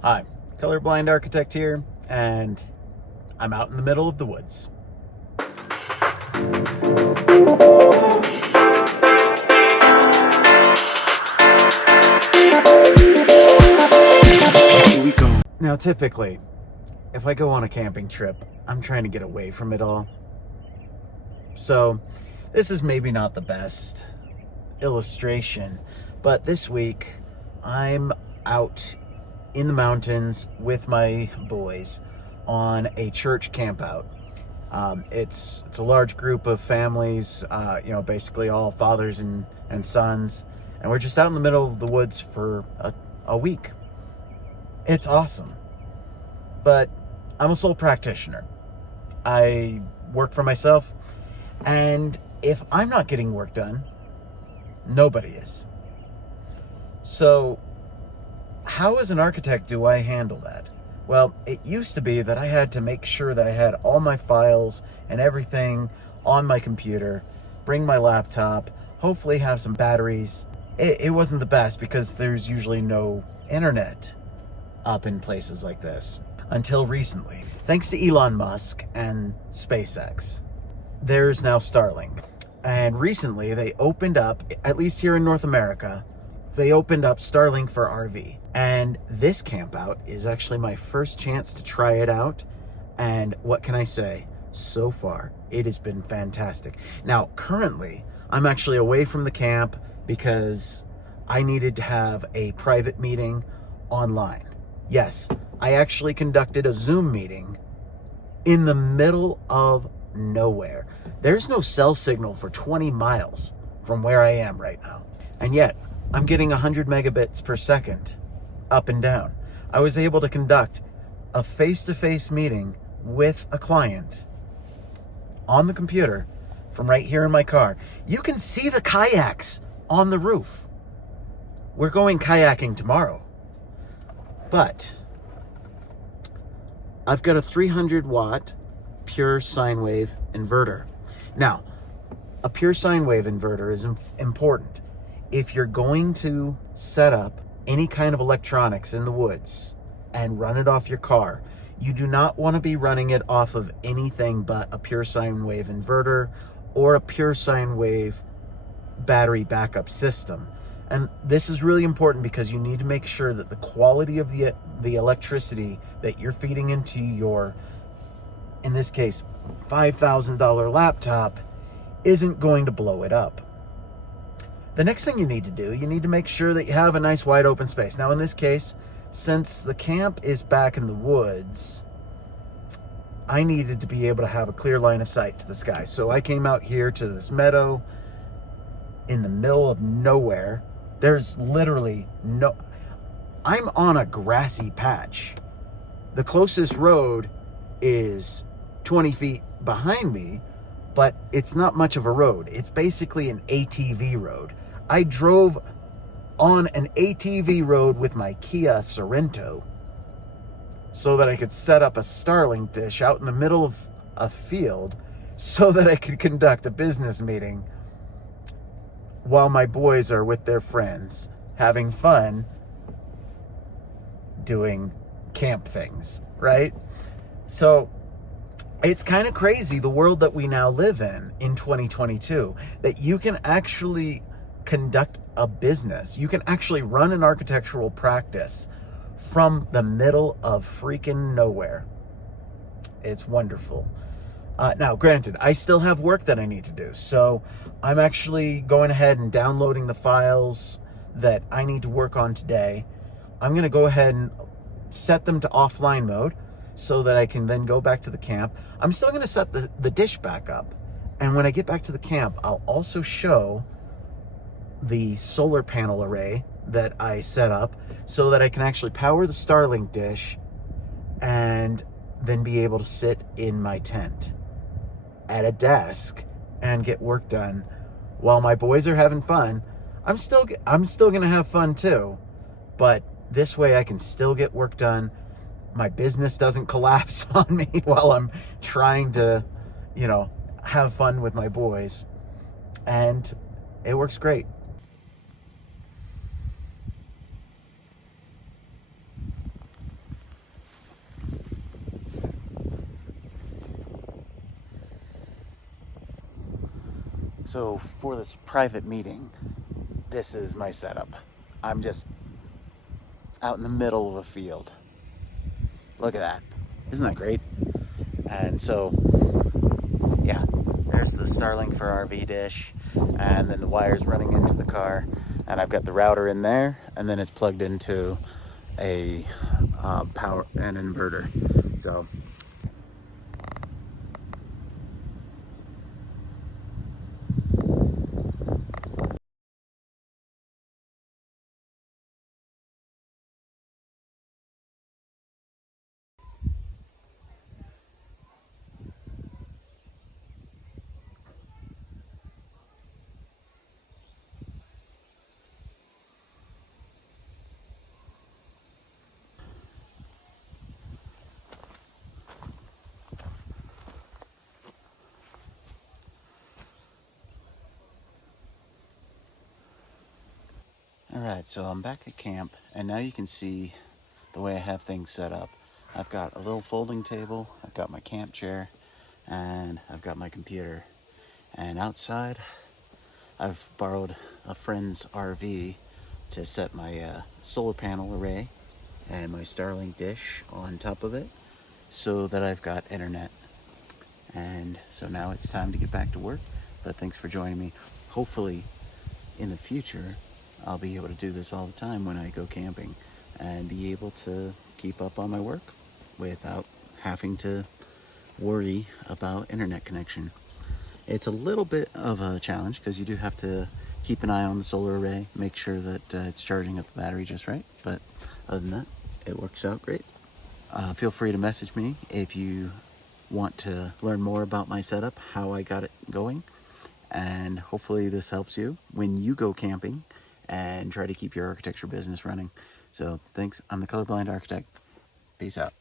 Hi, Colorblind Architect here, and I'm out in the middle of the woods. Here we go. Now, typically, if I go on a camping trip, I'm trying to get away from it all. So, this is maybe not the best illustration, but this week, I'm out in the mountains with my boys on a church campout. It's a large group of families, basically all fathers and sons, and we're just out in the middle of the woods for a week. It's awesome, but I'm a sole practitioner. I work for myself, and if I'm not getting work done, nobody is. So how as an architect do I handle that? Well, it used to be that I had to make sure that I had all my files and everything on my computer, bring my laptop, hopefully have some batteries. It wasn't the best because there's usually no internet up in places like this. Until recently, thanks to Elon Musk and SpaceX, there's now Starlink. And recently they opened up, at least here in North America, they opened up Starlink for RV. And this campout is actually my first chance to try it out. And what can I say? So far, it has been fantastic. Now, currently, I'm actually away from the camp because I needed to have a private meeting online. Yes, I actually conducted a Zoom meeting in the middle of nowhere. There's no cell signal for 20 miles from where I am right now. And yet, I'm getting 100 megabits per second up and down. I was able to conduct a face-to-face meeting with a client on the computer from right here in my car. You can see the kayaks on the roof. We're going kayaking tomorrow. But I've got a 300 watt pure sine wave inverter. Now, a pure sine wave inverter is important. If you're going to set up any kind of electronics in the woods and run it off your car, you do not want to be running it off of anything but a pure sine wave inverter or a pure sine wave battery backup system. And this is really important because you need to make sure that the quality of the electricity that you're feeding into your, in this case, $5,000 laptop isn't going to blow it up. The next thing you need to do, you need to make sure that you have a nice wide open space. Now in this case, since the camp is back in the woods, I needed to be able to have a clear line of sight to the sky. So I came out here to this meadow in the middle of nowhere. There's literally I'm on a grassy patch. The closest road is 20 feet behind me, but it's not much of a road. It's basically an ATV road. I drove on an ATV road with my Kia Sorento so that I could set up a Starlink dish out in the middle of a field so that I could conduct a business meeting while my boys are with their friends having fun doing camp things, right? So it's kind of crazy, the world that we now live in 2022, that you can actually conduct a business. You can actually run an architectural practice from the middle of freaking nowhere. It's wonderful. Now, granted, I still have work that I need to do, so I'm actually going ahead and downloading the files that I need to work on today. I'm going to go ahead and set them to offline mode so that I can then go back to the camp. I'm still going to set the dish back up. And when I get back to the camp, I'll also show the solar panel array that I set up so that I can actually power the Starlink dish and then be able to sit in my tent at a desk and get work done while my boys are having fun. I'm still going to have fun too, but this way I can still get work done. My business doesn't collapse on me while I'm trying to, have fun with my boys. And it works great. So for this private meeting, this is my setup. I'm just out in the middle of a field. Look at that. Isn't that great? And so, yeah, there's the Starlink for RV dish, and then the wires running into the car, and I've got the router in there, and then it's plugged into a power and inverter. So alright, so I'm back at camp, and now you can see the way I have things set up. I've got a little folding table, I've got my camp chair, and I've got my computer. And outside, I've borrowed a friend's RV to set my solar panel array and my Starlink dish on top of it so that I've got internet. And so now it's time to get back to work, but thanks for joining me. Hopefully in the future I'll be able to do this all the time when I go camping and be able to keep up on my work without having to worry about internet connection. It's a little bit of a challenge because you do have to keep an eye on the solar array, make sure that it's charging up the battery just right, but other than that, it works out great. Feel free to message me if you want to learn more about my setup, how I got it going, and hopefully this helps you when you go camping and try to keep your architecture business running. So thanks. I'm the Colorblind Architect. Peace out.